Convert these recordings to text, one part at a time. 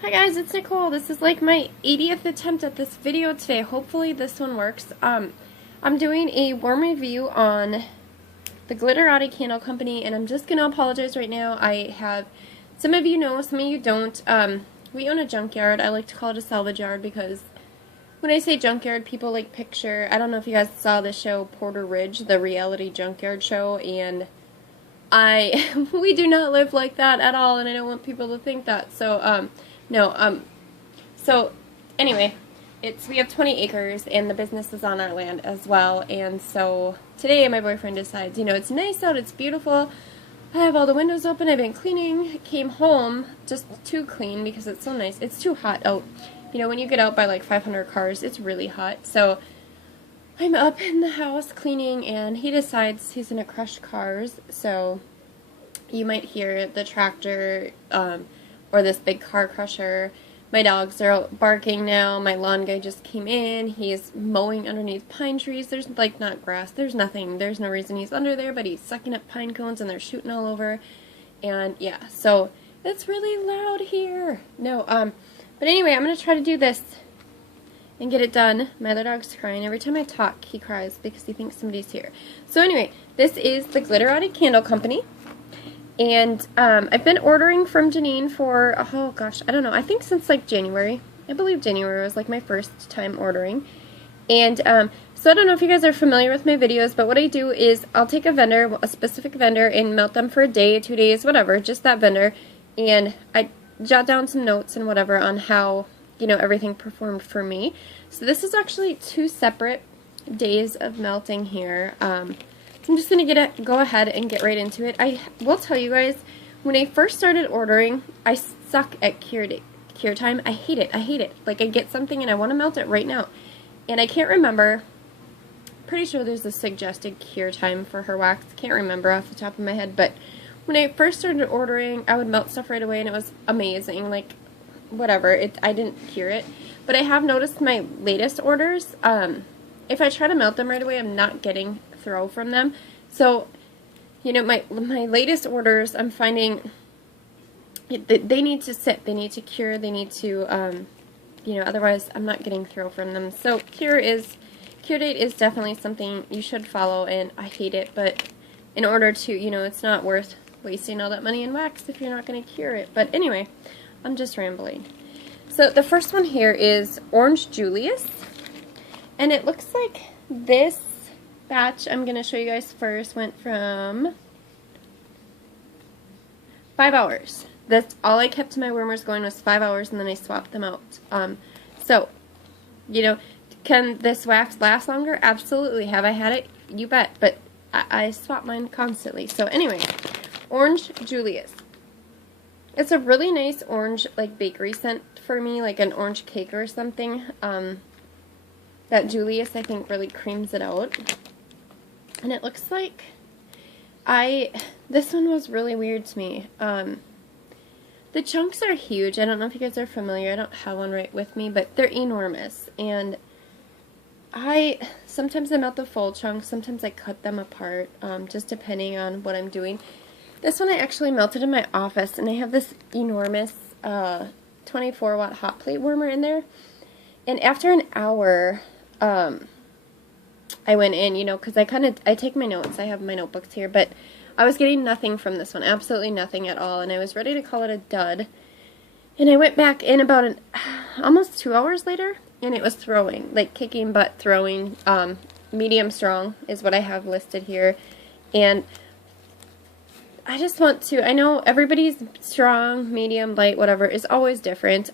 Hi guys, it's Nicole. This is like my 80th attempt at this video today. Hopefully this one works. I'm doing a warm review on the Glitterati Candle Company, and I'm just going to apologize right now. I have, some of you know, some of you don't. We own a junkyard. I like to call it a salvage yard because when I say junkyard, people like picture, I don't know if you guys saw the show Porter Ridge, the reality junkyard show, and we do not live like that at all, and I don't want people to think that. So, so anyway, we have 20 acres and the business is on our land as well, and so today my boyfriend decides, it's nice out, it's beautiful, I have all the windows open, I've been cleaning, came home just to clean because it's so nice. It's too hot out. When you get out by like 500 cars, it's really hot, so I'm up in the house cleaning, and he decides he's gonna crush cars, so you might hear the tractor, or this big car crusher. My dogs are out barking now. My lawn guy just came in. He's mowing underneath pine trees. There's like not grass. There's nothing. There's no reason he's under there, but he's sucking up pine cones and they're shooting all over. And yeah, so it's really loud here. But anyway, I'm going to try to do this and get it done. My other dog's crying. Every time I talk, he cries because he thinks somebody's here. So anyway, this is the Glitterati Candle Company. And I've been ordering from Janine for, oh gosh, I don't know, I think since like January. I believe January was like my first time ordering. And so I don't know if you guys are familiar with my videos, but what I do is I'll take a vendor, a specific vendor, and melt them for a day, 2 days, whatever, just that vendor. And I jot down some notes and whatever on how, everything performed for me. So this is actually 2 separate days of melting here. I'm just going to go ahead and get right into it. I will tell you guys, when I first started ordering, I suck at cure time. I hate it. Like, I get something and I want to melt it right now. And I can't remember. Pretty sure there's a suggested cure time for her wax. Can't remember off the top of my head. But when I first started ordering, I would melt stuff right away and it was amazing. Like, whatever. I didn't cure it. But I have noticed my latest orders, if I try to melt them right away, I'm not getting throw from them. So, my latest orders, I'm finding they need to sit, they need to cure, they need to, otherwise I'm not getting throw from them. So cure date is definitely something you should follow, and I hate it, but in order to, it's not worth wasting all that money in wax if you're not going to cure it. But anyway, I'm just rambling. So the first one here is Orange Julius, and it looks like this batch I'm going to show you guys first went from 5 hours. That's all I kept my warmers going was 5 hours, and then I swapped them out. So, can this wax last longer? Absolutely. Have I had it? You bet. But I swap mine constantly. So anyway, Orange Julius. It's a really nice orange, like, bakery scent for me, like an orange cake or something. That Julius, I think, really creams it out. And it looks like this one was really weird to me. The chunks are huge. I don't know if you guys are familiar. I don't have one right with me, but they're enormous. And sometimes I melt the full chunks, sometimes I cut them apart, just depending on what I'm doing. This one I actually melted in my office, and I have this enormous 24-watt hot plate warmer in there. And after an hour, I went in, because I take my notes. I have my notebooks here, but I was getting nothing from this one, absolutely nothing at all, and I was ready to call it a dud. And I went back in about almost 2 hours later, and it was throwing, like kicking butt throwing. Medium strong is what I have listed here, and I just want to, I know everybody's strong, medium, light, whatever is always different.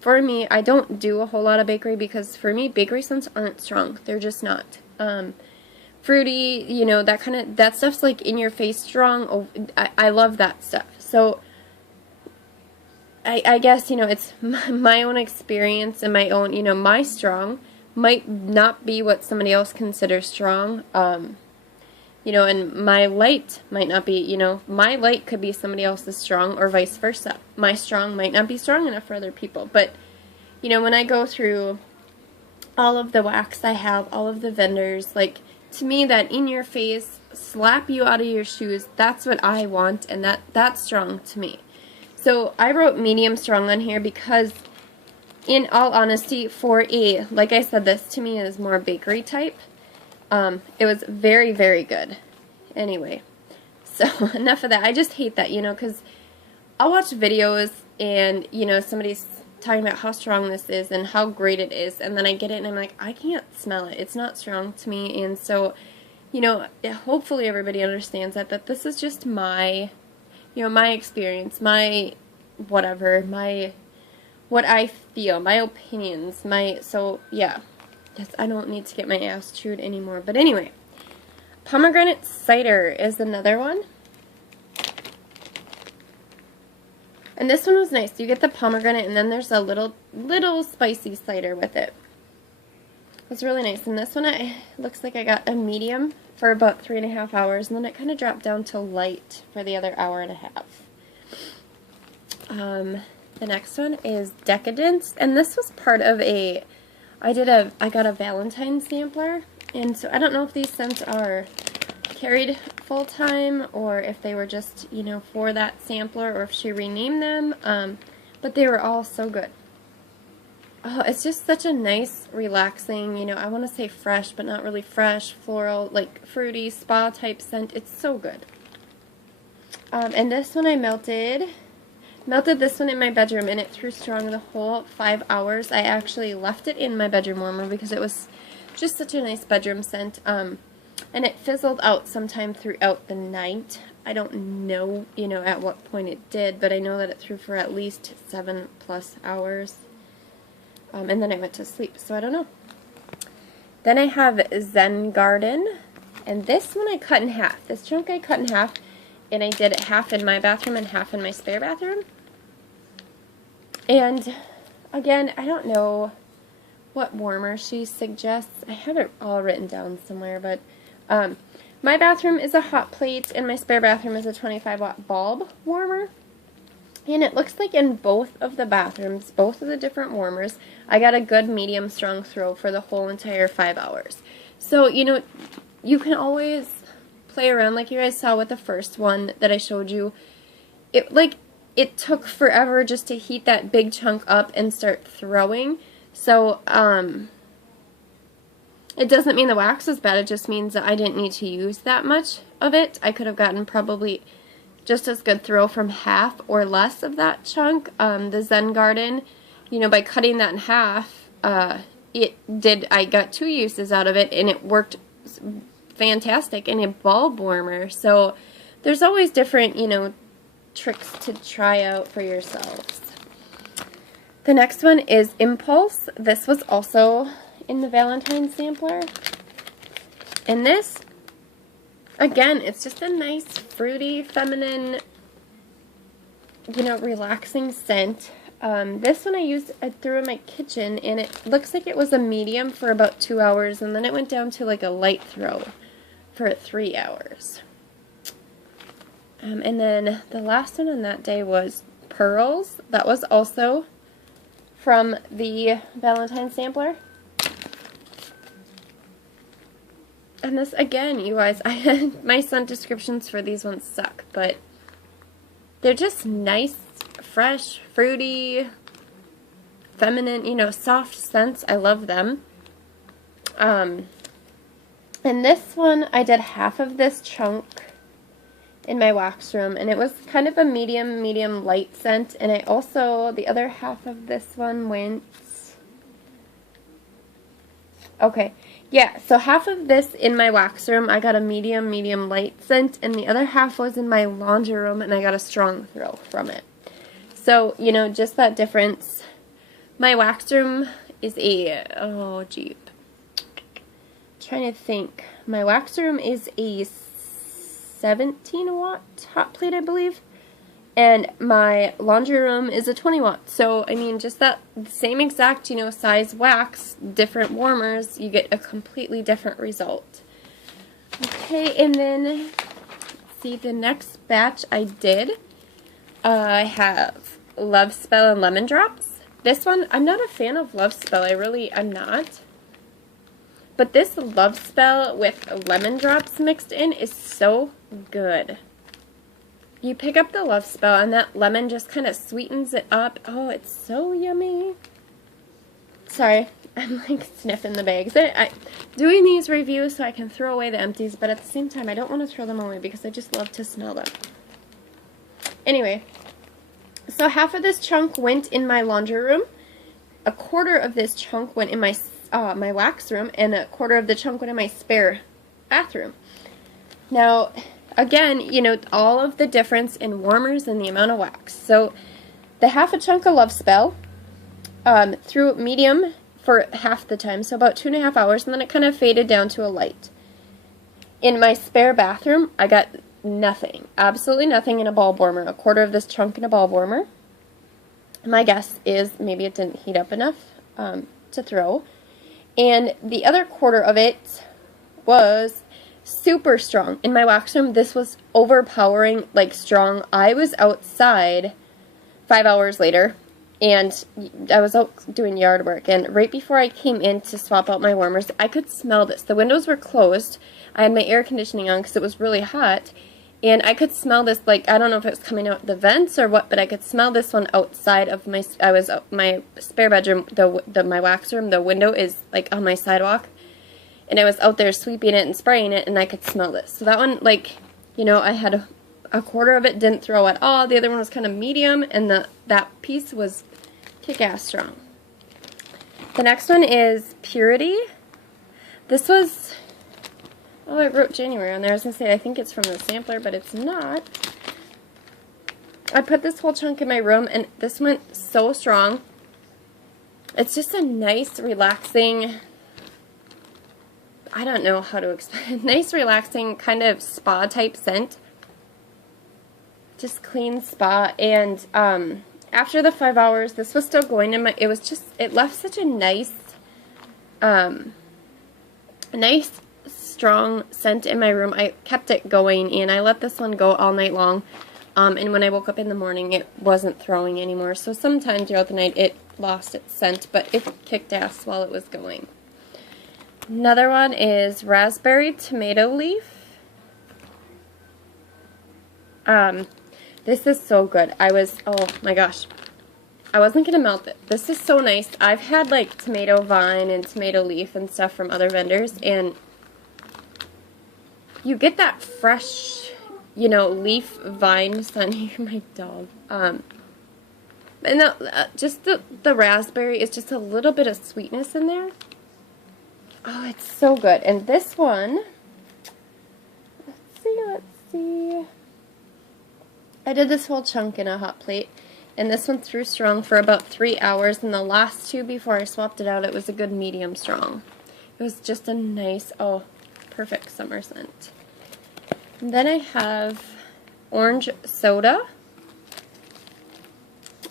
For me, I don't do a whole lot of bakery because for me, bakery scents aren't strong. They're just not. Fruity, that stuff's like in your face strong. Oh, I love that stuff. So, I guess, it's my own experience and my own, my strong might not be what somebody else considers strong. And my light might not be, my light could be somebody else's strong or vice versa. My strong might not be strong enough for other people. But, when I go through all of the wax I have, all of the vendors, like, to me, that in your face, slap you out of your shoes, that's what I want, and that's strong to me. So I wrote medium strong on here because, in all honesty, for a, like I said, this to me is more bakery type. It was very, very good. Anyway, so enough of that. I just hate that, you know, because I'll watch videos and, you know, somebody's talking about how strong this is and how great it is, and then I get it and I'm like, I can't smell it. It's not strong to me. And so, you know, hopefully everybody understands that this is just my, you know, my experience, my whatever, my, what I feel, my opinions, so yeah, I don't need to get my ass chewed anymore. But anyway, Pomegranate Cider is another one. And this one was nice. You get the pomegranate and then there's a little spicy cider with it. It's really nice. And this one, looks like I got a medium for about 3.5 hours, and then it kind of dropped down to light for the other 1.5 hours. The next one is Decadence, and this was part of I got a Valentine's sampler, and so I don't know if these scents are carried full-time or if they were just, you know, for that sampler, or if she renamed them, but they were all so good. Oh, it's just such a nice, relaxing, you know, I want to say fresh, but not really fresh, floral, like fruity, spa-type scent. It's so good. And this one I melted this one in my bedroom, and it threw strong the whole 5 hours. I actually left it in my bedroom warmer because it was just such a nice bedroom scent. And it fizzled out sometime throughout the night. I don't know, you know, at what point it did, but I know that it threw for at least 7+ hours. And then I went to sleep, so I don't know. Then I have Zen Garden, and this one I cut in half. This chunk I cut in half, and I did it half in my bathroom and half in my spare bathroom. And again, I don't know what warmer she suggests. I have it all written down somewhere, but my bathroom is a hot plate and my spare bathroom is a 25-watt bulb warmer. And it looks like in both of the bathrooms, both of the different warmers, I got a good medium strong throw for the whole entire 5 hours. So, you know, you can always play around like you guys saw with the first one that I showed you. It took forever just to heat that big chunk up and start throwing. So, it doesn't mean the wax was bad, it just means that I didn't need to use that much of it. I could have gotten probably just as good throw from half or less of that chunk. The Zen Garden, you know, by cutting that in half, I got 2 uses out of it, and it worked fantastic in a bulb warmer. So there's always different, you know, tricks to try out for yourselves. The next one is Impulse. This was also in the Valentine's sampler. And this, again, it's just a nice, fruity, feminine, you know, relaxing scent. This one I threw in my kitchen, and it looks like it was a medium for about 2 hours, and then it went down to like a light throw for 3 hours. And then the last one on that day was Pearls. That was also from the Valentine's sampler. And this, again, you guys, my scent descriptions for these ones suck, but they're just nice, fresh, fruity, feminine, you know, soft scents. I love them. And this one, I did half of this chunk in my wax room, and it was kind of a medium light scent, and I also, the other half of this one went, okay, yeah, so half of this in my wax room, I got a medium light scent, and the other half was in my laundry room, and I got a strong throw from it. So, you know, just that difference. My wax room is oh, Jeep. Trying to think. My wax room is a 17-watt hot plate, I believe. And my laundry room is a 20-watt. So, I mean, just that same exact, you know, size wax, different warmers, you get a completely different result. Okay, and then, let's see, the next batch I did, I have Love Spell and Lemon Drops. This one, I'm not a fan of Love Spell. I'm not. But this Love Spell with lemon drops mixed in is so good. you pick up the Love Spell, and that lemon just kind of sweetens it up. Oh, it's so yummy. Sorry, I'm like sniffing the bags. I'm doing these reviews so I can throw away the empties, but at the same time, I don't want to throw them away because I just love to smell them. Anyway, so half of this chunk went in my laundry room, a quarter of this chunk went in my my wax room, and a quarter of the chunk went in my spare bathroom. Now, again, you know, all of the difference in warmers and the amount of wax. So, the half a chunk of Love Spell, through medium for half the time, so about 2.5 hours, and then it kind of faded down to a light. In my spare bathroom, I got nothing, absolutely nothing in a bulb warmer, a quarter of this chunk in a bulb warmer. My guess is maybe it didn't heat up enough to throw. And the other quarter of it was super strong. In my wax room, this was overpowering, like strong. I was outside 5 hours later, and I was out doing yard work, and right before I came in to swap out my warmers, I could smell this. The windows were closed. I had my air conditioning on because it was really hot, and I could smell this, like, I don't know if it was coming out the vents or what, but I could smell this one outside of my, my spare bedroom, my wax room, the window is, like, on my sidewalk, and I was out there sweeping it and spraying it, and I could smell this. So that one, like, you know, I had a quarter of it didn't throw at all, the other one was kind of medium, and that piece was kick-ass strong. The next one is Purity. This was... oh, I wrote January on there. I was going to say, I think it's from the sampler, but it's not. I put this whole chunk in my room, and this went so strong. It's just a nice, relaxing, I don't know how to explain, nice, relaxing, kind of spa-type scent. Just clean spa, and after the 5 hours, this was still going in my, it was just, it left such a nice, strong scent in my room. I kept it going, and I let this one go all night long, and when I woke up in the morning, it wasn't throwing anymore, so sometime throughout the night, it lost its scent, but it kicked ass while it was going. Another one is Raspberry Tomato Leaf. This is so good. Oh my gosh, I wasn't gonna melt it. This is so nice. I've had like tomato vine and tomato leaf and stuff from other vendors, and you get that fresh, you know, leaf vine scent. You're my dog. And just the raspberry is just a little bit of sweetness in there. Oh, it's so good. And this one, let's see. I did this whole chunk in a hot plate, and this one threw strong for about 3 hours, and the last two before I swapped it out, it was a good medium strong. It was just a nice, oh, perfect summer scent. And then I have orange soda,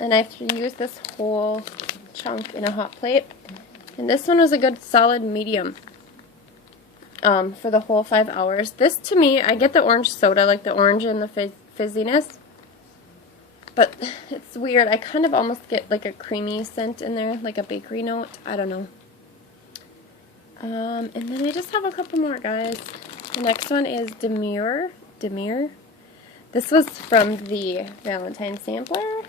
and I have to use this whole chunk in a hot plate. And this one was a good solid medium for the whole 5 hours. This, to me, I get the orange soda, like the orange and the fizziness. But it's weird. I kind of almost get like a creamy scent in there, like a bakery note. I don't know. And then I just have a couple more, guys. The next one is Damir. This was from the Valentine sampler.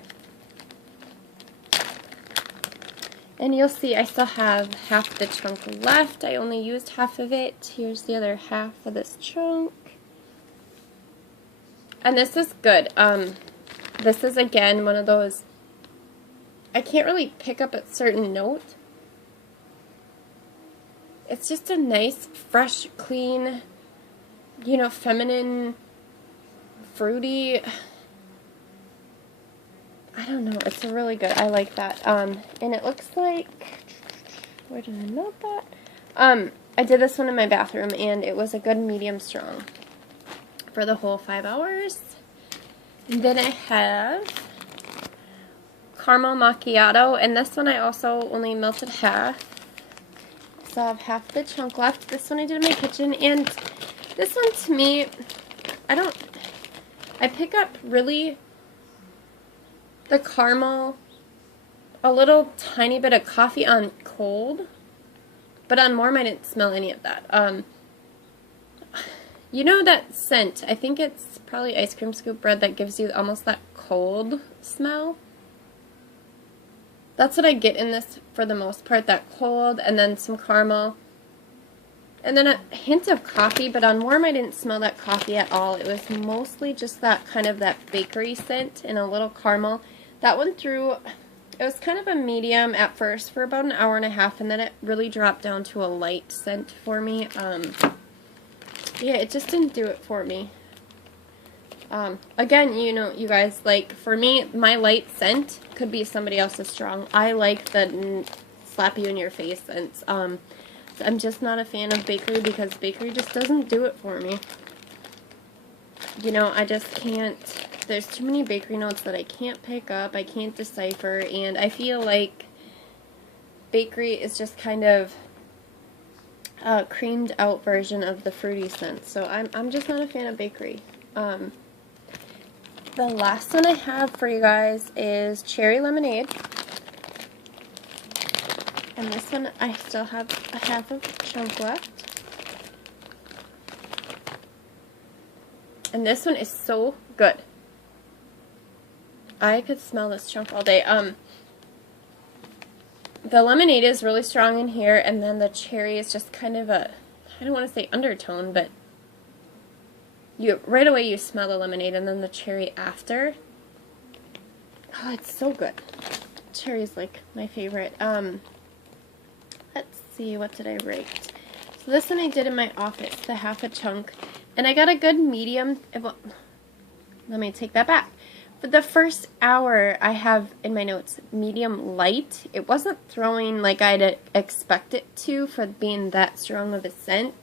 And you'll see I still have half the chunk left. I only used half of it. Here's the other half of this chunk. And this is good. This is, again, one of those, I can't really pick up a certain note. It's just a nice, fresh, clean, you know, feminine, fruity, I don't know, it's really good. I like that. And it looks like, where did I note that? I did this one in my bathroom, and it was a good medium strong for the whole 5 hours. And then I have Caramel Macchiato, and this one I also only melted half. So I have half the chunk left. This one I did in my kitchen, and this one to me, I pick up really the caramel, a little tiny bit of coffee on cold, but on warm I didn't smell any of that. You know that scent? I think it's probably ice cream scoop bread that gives you almost that cold smell. That's what I get in this for the most part, that cold, and then some caramel. And then a hint of coffee, but on warm I didn't smell that coffee at all. It was mostly just that kind of that bakery scent and a little caramel. That went through, it was kind of a medium at first for about an hour and a half, and then it really dropped down to a light scent for me. Yeah, it just didn't do it for me. Again, you know, you guys, like, for me, my light scent could be somebody else's strong. I like the slap you in your face scents. So I'm just not a fan of bakery because bakery just doesn't do it for me. You know, I just can't, there's too many bakery notes that I can't pick up, I can't decipher, and I feel like bakery is just kind of a creamed out version of the fruity scent. So I'm just not a fan of bakery. The last one I have for you guys is cherry lemonade. And this one I still have a half of a chunk left. And this one is so good. I could smell this chunk all day. The lemonade is really strong in here, and then the cherry is just kind of a, I don't want to say undertone, but right away you smell the lemonade and then the cherry after. Oh, it's so good. Cherry is like my favorite. Let's see, what did I rate? So this one I did in my office, the half a chunk, and I got a good medium. Let me take that back. For the first hour, I have in my notes medium light. It wasn't throwing like I'd expect it to for being that strong of a scent.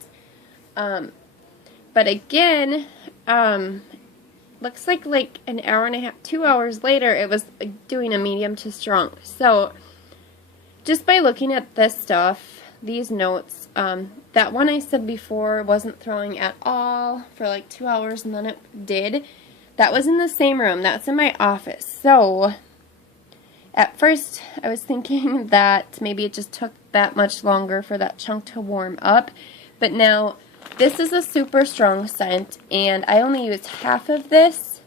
But again, looks like an hour and a half, 2 hours later, it was doing a medium to strong. So just by looking at this stuff, these notes, that one I said before wasn't throwing at all for like 2 hours, and then it did. That was in the same room. That's in my office. So at first I was thinking that maybe it just took that much longer for that chunk to warm up. But now this is a super strong scent, and I only used half of this.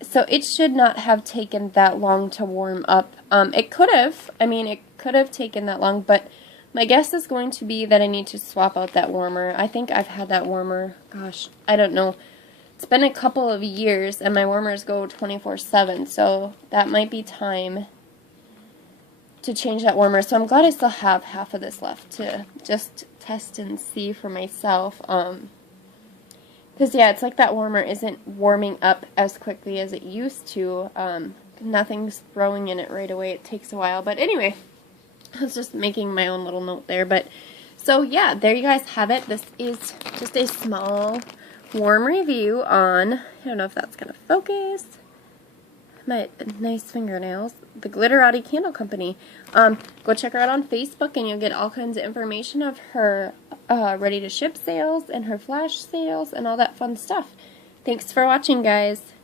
So it should not have taken that long to warm up. It could have. I mean, it could have taken that long, but my guess is going to be that I need to swap out that warmer. I think I've had that warmer, gosh, I don't know. It's been a couple of years, and my warmers go 24/7, so that might be time to change that warmer. So I'm glad I still have half of this left to just test and see for myself. Because, yeah, it's like that warmer isn't warming up as quickly as it used to. Nothing's throwing in it right away. It takes a while. But anyway, I was just making my own little note there. But so, yeah, there you guys have it. This is just a small warm review on, I don't know if that's going to focus, my nice fingernails, the Glitterati Candle Company. Go check her out on Facebook, and you'll get all kinds of information of her ready to ship sales and her flash sales and all that fun stuff. Thanks for watching, guys.